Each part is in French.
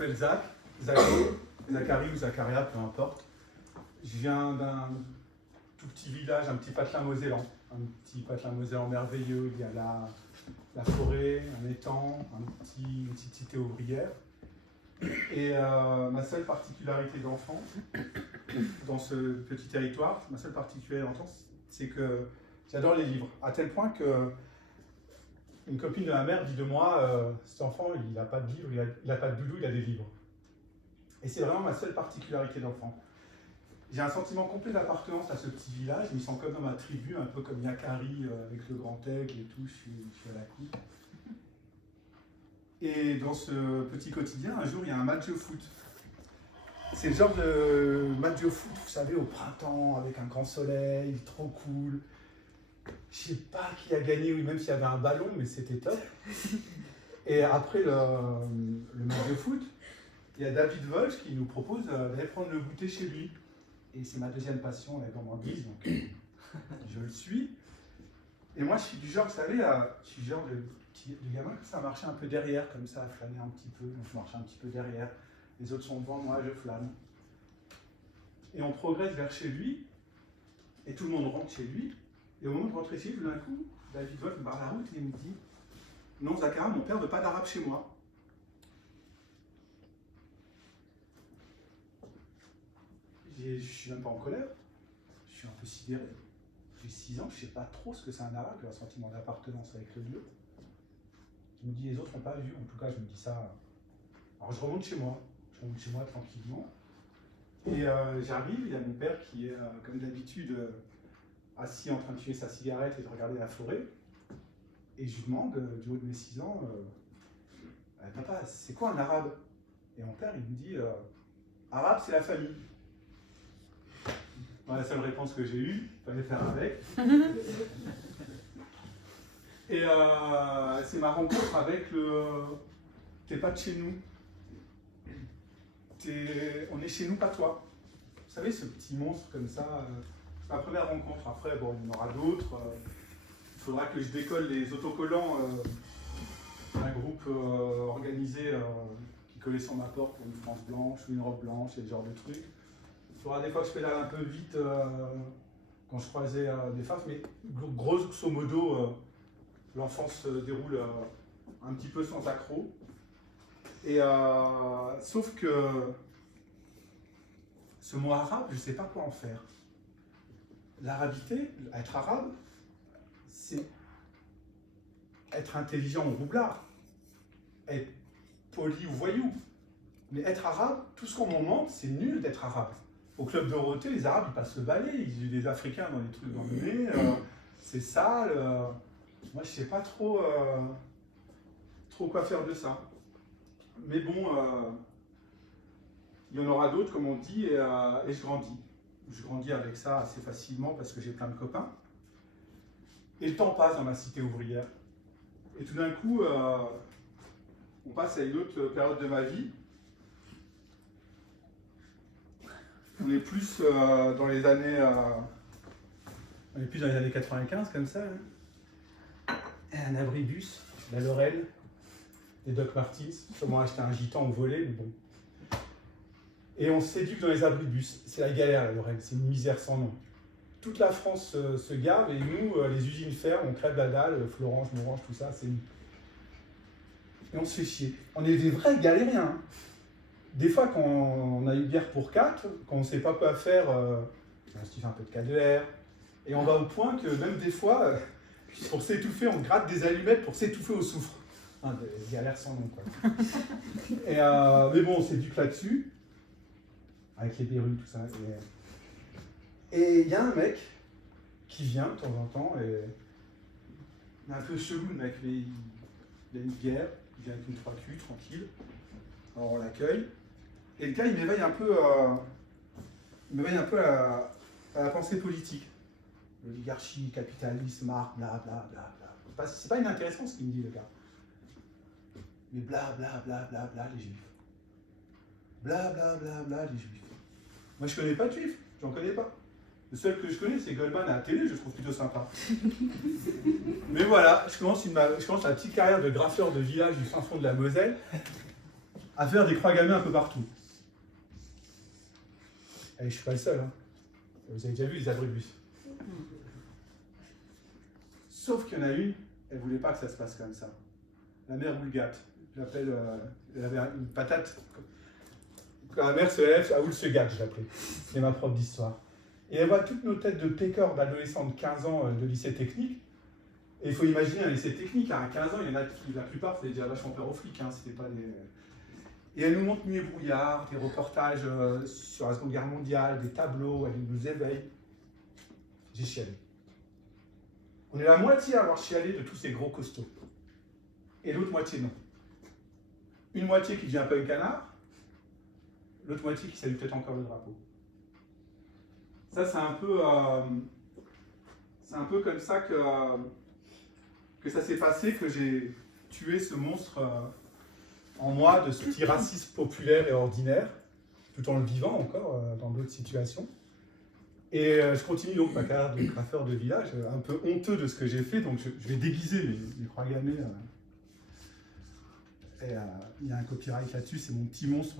m'appelle Zacharie ou Zacharia, peu importe. Je viens d'un tout petit village, un petit patelin mosellan. Un petit patelin mosellan merveilleux. Il y a la forêt, un étang, une petite cité ouvrière. Et ma seule particularité d'enfant, dans ce petit territoire, ma seule particularité d'enfant, c'est que j'adore les livres. À tel point que une copine de ma mère dit de moi, cet enfant, il n'a pas de livres, il n'a pas de doudou, il a des livres. Et c'est vraiment ma seule particularité d'enfant. J'ai un sentiment complet d'appartenance à ce petit village, je me sens comme dans ma tribu, un peu comme Yakari avec le grand aigle et tout, je suis à la coupe. Et dans ce petit quotidien, un jour, il y a un match de foot. C'est le genre de match de foot, vous savez, au printemps, avec un grand soleil, trop cool. Je sais pas qui a gagné, ou même s'il y avait un ballon, mais c'était top. Et après le match de foot, il y a David Wolf qui nous propose d'aller prendre le goûter chez lui. Et c'est ma deuxième passion, la gourmandise, donc je le suis. Et moi, je suis du genre, vous savez, je suis du genre de gamin que ça marchait un peu derrière, comme ça, à flâner un petit peu. Donc je marchais un petit peu derrière. Les autres sont devant moi, je flâne. Et on progresse vers chez lui, et tout le monde rentre chez lui. Et au moment de rentrer chez lui, tout d'un coup, David Wolf me barre la route et il me dit « Non, Zacharia, mon père ne veut pas d'arabe chez moi. » Je suis même pas en colère, je suis un peu sidéré. J'ai 6 ans, je ne sais pas trop ce que c'est un arabe, j'ai un sentiment d'appartenance avec le lieu. Je me dis, les autres n'ont pas vu, en tout cas je me dis ça. Alors je remonte chez moi tranquillement. Et j'arrive, il y a mon père qui est, comme d'habitude, assis en train de fumer sa cigarette et de regarder la forêt. Et je lui demande, du haut de mes 6 ans, papa, c'est quoi un arabe? Et mon père, il me dit, arabe, c'est la famille. La seule réponse que j'ai eue, il fallait faire avec. Et c'est ma rencontre avec le « t'es pas de chez nous ». On est chez nous, pas toi. Vous savez, ce petit monstre comme ça, c'est ma première rencontre. Après, bon, il y en aura d'autres. Il faudra que je décolle les autocollants d'un groupe organisé qui collait sur ma porte pour une France blanche ou une robe blanche et ce genre de trucs. Il faudra des fois que je pédale un peu vite quand je croisais des femmes, mais grosso modo, l'enfance se déroule un petit peu sans accroc. Et sauf que ce mot arabe, je ne sais pas quoi en faire. L'arabité, être arabe, c'est être intelligent ou roublard, être poli ou voyou. Mais être arabe, tout ce qu'on m'en demande, c'est nul d'être arabe. Au Club Dorothée, les Arabes, ils passent le balai, ils ont des Africains dans les trucs dans le nez, c'est sale. Moi, je ne sais pas trop quoi faire de ça. Mais bon, il y en aura d'autres, comme on dit, et je grandis. Je grandis avec ça assez facilement parce que j'ai plein de copains. Et le temps passe dans ma cité ouvrière. Et tout d'un coup, on passe à une autre période de ma vie. On est plus dans les années 95, comme ça. Hein. Un abribus, la Lorraine, des Doc Martens, sûrement acheter un gitan ou voler, mais bon. Et on s'éduque dans les abribus. C'est la galère, la Lorraine, c'est une misère sans nom. Toute la France se gave et nous, les usines ferment, on crève la dalle, Florange, Morange, tout ça, c'est nous. Et on se fait chier. On est des vrais galériens. Hein. Des fois, quand on a une bière pour 4, quand on ne sait pas quoi faire, on se fait un peu de K2R. Et on va au point que même des fois, pour s'étouffer, on gratte des allumettes pour s'étouffer au soufre. Hein, des galères sans nom, quoi. Et, mais bon, on s'éduque là-dessus, avec les perruques, tout ça. Et il y a un mec qui vient de temps en temps, et il est un peu chelou, le mec, mais il a une bière, il vient avec une 3Q, tranquille. Alors on l'accueille. Et le gars, il m'éveille un peu, à la pensée politique. L'oligarchie, capitalisme, marque, bla bla bla bla. C'est pas inintéressant ce qu'il me dit, le gars. Mais bla bla bla bla bla les juifs. Bla bla bla bla les juifs. Moi je connais pas de juifs, j'en connais pas. Le seul que je connais c'est Goldman à la télé, je le trouve plutôt sympa. Mais voilà, je commence ma petite carrière de graffeur de village du fin fond de la Moselle. à faire des croix gammées un peu partout. Et je ne suis pas le seul. Hein. Vous avez déjà vu les abribus. Sauf qu'il y en a une, elle ne voulait pas que ça se passe comme ça. La mère Boulgate. J'appelle, elle avait une patate. Quand la mère se lève, à Oulsegate, je l'appelais. C'est ma prof d'histoire. Et elle voit toutes nos têtes de pécores d'adolescents de 15 ans de lycée technique. Et il faut imaginer un lycée technique, à 15 ans, il y en a qui, la plupart, faisaient déjà vachement peur aux flics. Hein, c'était pas des... Et elle nous montre Nuit et brouillard, des reportages sur la Seconde Guerre mondiale, des tableaux, elle nous éveille. J'ai chialé. On est la moitié à avoir chialé de tous ces gros costauds. Et l'autre moitié, non. Une moitié qui devient un peu un canard, l'autre moitié qui salue peut-être encore le drapeau. Ça, c'est un peu comme ça que ça s'est passé, que j'ai tué ce monstre en moi de ce petit racisme populaire et ordinaire, tout en le vivant encore dans d'autres situations. Et je continue donc ma carrière de graffeur de village, un peu honteux de ce que j'ai fait, donc je vais déguiser mes croix gammées. Et il y a un copyright là-dessus, c'est mon petit monstre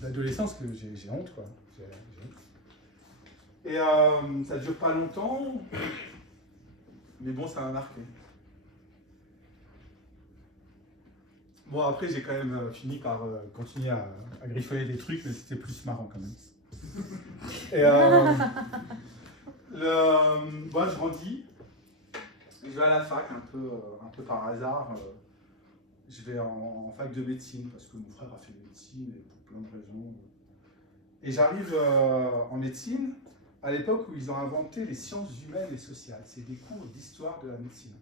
d'adolescence que j'ai honte, quoi. J'ai honte. Et ça ne dure pas longtemps, mais bon, ça m'a marqué. Bon, après, j'ai quand même fini par continuer à griffonner des trucs, mais c'était plus marrant quand même. Et moi, je grandis, je vais à la fac un peu par hasard. Je vais en fac de médecine, parce que mon frère a fait médecine, et pour plein de raisons. Et j'arrive en médecine à l'époque où ils ont inventé les sciences humaines et sociales. C'est des cours d'histoire de la médecine.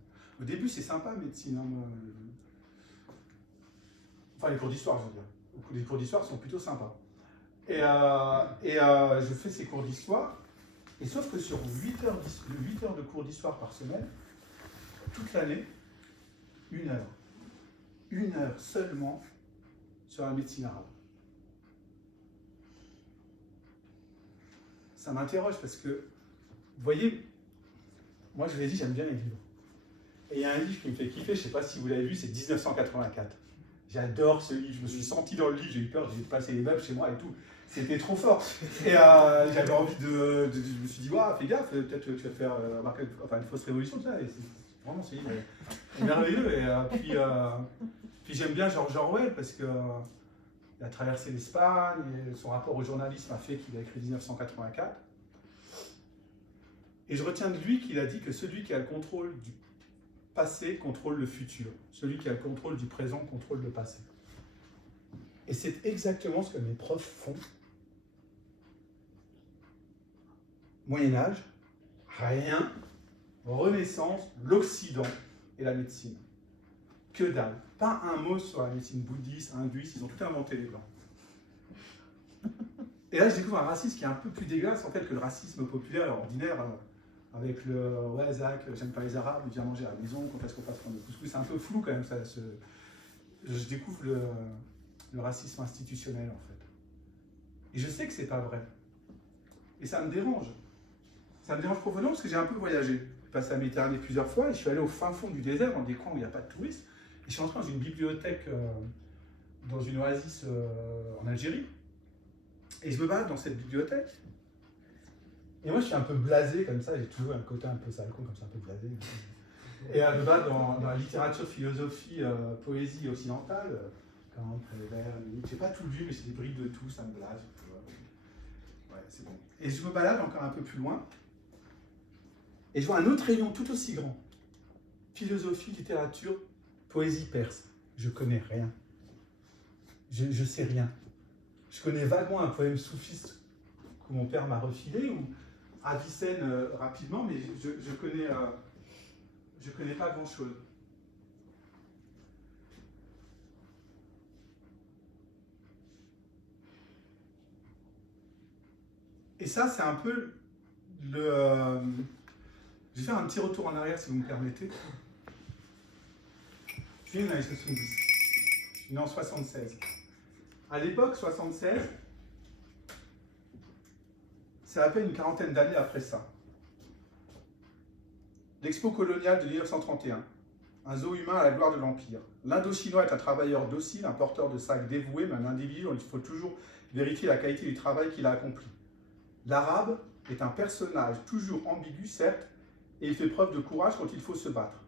Au début, c'est sympa, médecine. Hein, enfin, les cours d'histoire, je veux dire. Les cours d'histoire sont plutôt sympas. Et je fais ces cours d'histoire, et sauf que sur 8 heures de cours d'histoire par semaine, toute l'année, 1 heure. 1 heure seulement sur la médecine arabe. Ça m'interroge parce que, vous voyez, moi je vous l'ai dit, j'aime bien les livres. Et il y a un livre qui me fait kiffer, je ne sais pas si vous l'avez vu, c'est 1984. J'adore ce livre, je me suis senti dans le livre, j'ai eu peur, j'ai passé les meubles chez moi et tout. C'était trop fort. Et j'avais envie je me suis dit, waouh, fais gaffe, peut-être tu vas te faire une fausse révolution, ça. Et vraiment, ce livre est merveilleux. Et puis j'aime bien George Orwell parce qu'il a traversé l'Espagne, et son rapport au journalisme a fait qu'il a écrit 1984. Et je retiens de lui qu'il a dit que celui qui a le contrôle du passé contrôle le futur. Celui qui a le contrôle du présent contrôle le passé. Et c'est exactement ce que mes profs font. Moyen-Âge, rien. Renaissance, l'Occident et la médecine. Que dalle. Pas un mot sur la médecine bouddhiste, hinduiste, ils ont tout inventé les blancs. Et là, je découvre un racisme qui est un peu plus dégueulasse en fait que le racisme populaire, ordinaire, avec le « ouais, Zach, j'aime pas les Arabes, viens manger à la maison, quand est-ce qu'on fasse prendre le couscous ?» C'est un peu flou quand même, ça. Je découvre le racisme institutionnel en fait. Et je sais que c'est pas vrai. Et ça me dérange. Ça me dérange profondément parce que j'ai un peu voyagé. J'ai passé la Méditerranée plusieurs fois et je suis allé au fin fond du désert, dans des coins où il n'y a pas de touristes. Et je suis entré dans une bibliothèque, dans une oasis en Algérie. Et je me balade dans cette bibliothèque. Et moi, je suis un peu blasé comme ça. J'ai toujours un côté un peu salcon, comme ça, un peu blasé. Et je me balade dans la littérature, philosophie, poésie occidentale. Kant, Prévert, Nietzsche. J'ai pas tout vu, mais c'est des bribes de tout, ça me blase. Ouais, c'est bon. Et je me balade encore un peu plus loin. Et je vois un autre rayon tout aussi grand. Philosophie, littérature, poésie perse. Je connais rien. Je sais rien. Je connais vaguement un poème soufiste que mon père m'a refilé, ou Avicenne rapidement, mais je connais pas grand-chose. Et ça, c'est un peu le... Je vais faire un petit retour en arrière, si vous me permettez. Je viens dans les 70. Je suis né en 76. À l'époque, 76, c'est à peine une quarantaine d'années après ça. L'Expo coloniale de 1931, un zoo humain à la gloire de l'Empire. L'Indo-Chinois est un travailleur docile, un porteur de sac dévoué, mais un individu dont il faut toujours vérifier la qualité du travail qu'il a accompli. L'Arabe est un personnage toujours ambigu, certes, et il fait preuve de courage quand il faut se battre.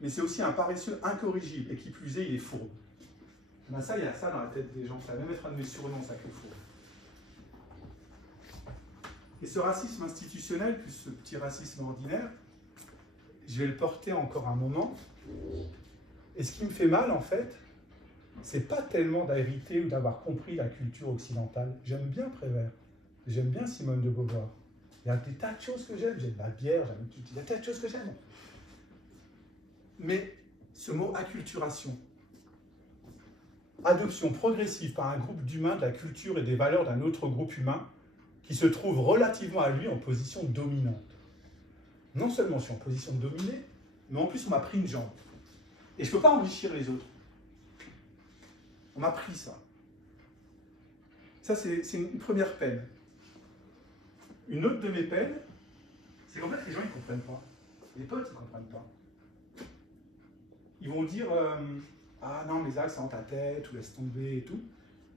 Mais c'est aussi un paresseux incorrigible, et qui plus est, il est fourbe. Ben ça, il y a ça dans la tête des gens. Ça va même être un de mes surnoms, ça, que fourbe. Et ce racisme institutionnel, plus ce petit racisme ordinaire, je vais le porter encore un moment. Et ce qui me fait mal, en fait, c'est pas tellement d'hériter ou d'avoir compris la culture occidentale. J'aime bien Prévert, j'aime bien Simone de Beauvoir. Il y a des tas de choses que j'aime la bière, il y a des tas de choses que j'aime. Mais ce mot acculturation, adoption progressive par un groupe d'humains de la culture et des valeurs d'un autre groupe humain qui se trouve relativement à lui en position dominante. Non seulement je suis en position de dominer, mais en plus on m'a pris une jambe. Et je ne peux pas enrichir les autres. On m'a pris ça. Ça, c'est une première peine. Une autre de mes peines, c'est qu'en fait, les gens, ils ne comprennent pas. Les potes, ils ne comprennent pas. Ils vont dire ah non, mais Zach, c'est dans ta tête, ou laisse tomber et tout.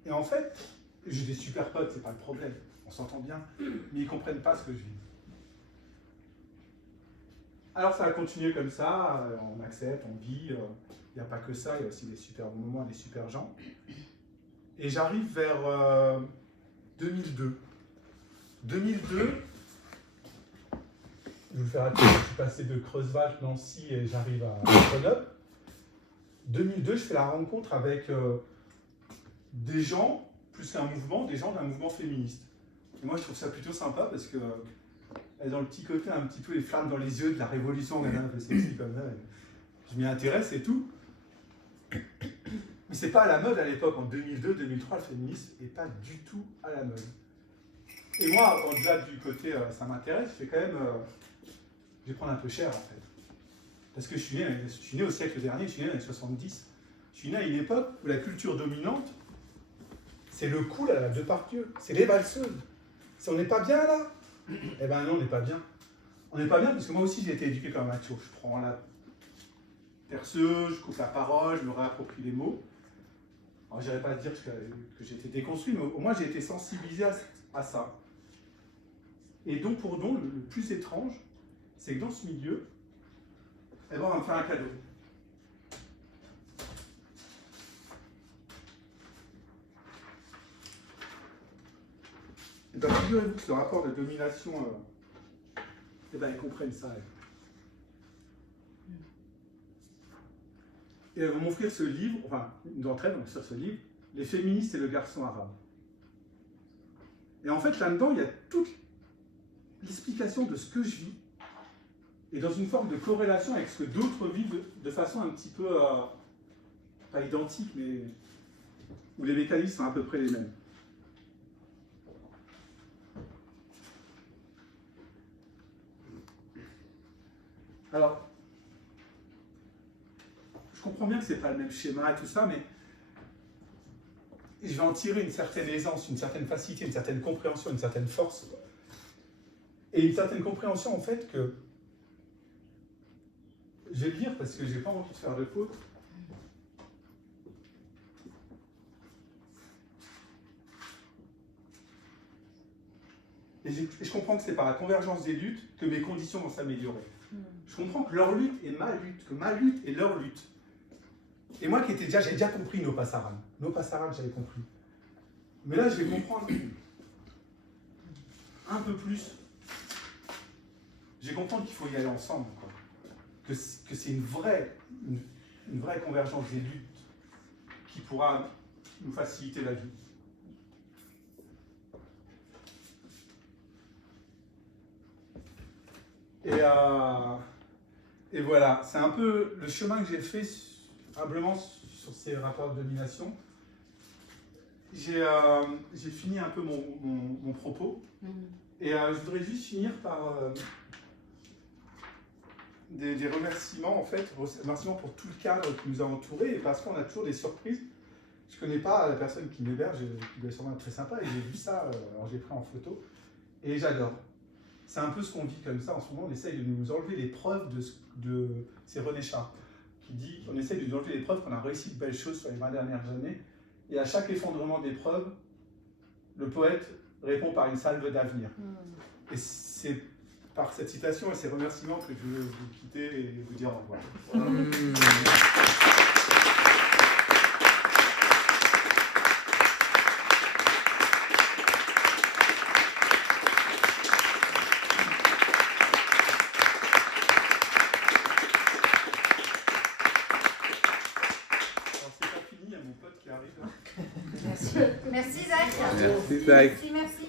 Et en fait, j'ai des super potes, c'est pas le problème. On s'entend bien, mais ils ne comprennent pas ce que je vis. Alors ça va continuer comme ça, on accepte, on vit, il n'y a pas que ça, il y a aussi des super bons moments, des super gens. Et j'arrive vers 2002. 2002, je vais vous faire attention, je suis passé de Creusval, Nancy et j'arrive à Grenoble. 2002, je fais la rencontre avec des gens, plus qu'un mouvement, des gens d'un mouvement féministe. Et moi je trouve ça plutôt sympa parce que dans le petit côté un petit peu les flammes dans les yeux de la révolution, un peu sexy comme ça. Je m'y intéresse et tout. Mais c'est pas à la mode à l'époque, en 2002-2003, le féminisme n'est pas du tout à la mode. Et moi, au-delà du côté ça m'intéresse, je vais prendre un peu cher en fait. Parce que je suis né au siècle dernier, je suis né dans les 70. Je suis né à une époque où la culture dominante, c'est le cool à la Depardieu, c'est les valseuses. Si on n'est pas bien là, eh ben non, on n'est pas bien. On n'est pas bien parce que moi aussi j'ai été éduqué comme un macho. Je prends la perceuse, je coupe la parole, je me réapproprie les mots. Alors je n'irais pas dire que j'ai été déconstruit, mais au moins j'ai été sensibilisé à ça. Et donc pour nous, le plus étrange, c'est que dans ce milieu, eh ben, on va me faire un cadeau. Et bien, figurez-vous que ce rapport de domination, eh ben, ils comprennent ça. Et elles vont m'offrir ce livre, enfin, une d'entre elles, donc sur ce livre, Les féministes et le garçon arabe. Et en fait, là-dedans, il y a toute l'explication de ce que je vis, et dans une forme de corrélation avec ce que d'autres vivent de façon un petit peu, pas identique, mais où les mécanismes sont à peu près les mêmes. Alors, je comprends bien que ce n'est pas le même schéma et tout ça, mais je vais en tirer une certaine aisance, une certaine facilité, une certaine compréhension, une certaine force. Et une certaine compréhension, en fait, que je vais le dire parce que je n'ai pas envie de faire de faute. Et je comprends que c'est par la convergence des luttes que mes conditions vont s'améliorer. Je comprends que leur lutte est ma lutte, que ma lutte est leur lutte. Et moi j'avais déjà compris nos passaran. Nos passaran, j'avais compris. Mais là, je vais comprendre un peu plus. Je vais comprendre qu'il faut y aller ensemble, quoi. Que c'est une vraie convergence des luttes qui pourra nous faciliter la vie. Et voilà, c'est un peu le chemin que j'ai fait humblement sur ces rapports de domination. J'ai fini un peu mon propos. Et je voudrais juste finir par des remerciements, en fait, remerciements pour tout le cadre qui nous a entourés, et parce qu'on a toujours des surprises. Je ne connais pas la personne qui m'héberge, qui doit sûrement être très sympa, et j'ai vu ça, alors j'ai pris en photo, et j'adore. C'est un peu ce qu'on vit comme ça en ce moment, on essaye de nous enlever les preuves de c'est René Char qui dit on essaie de nous enlever l'épreuve, qu'on a réussi de belles choses sur les 20 dernières années. Et à chaque effondrement d'épreuve, le poète répond par une salve d'avenir. Et c'est par cette citation et ces remerciements que je veux vous quitter et vous dire au revoir. Qui arrive là. Merci. Merci Zach. Merci Zach. Merci.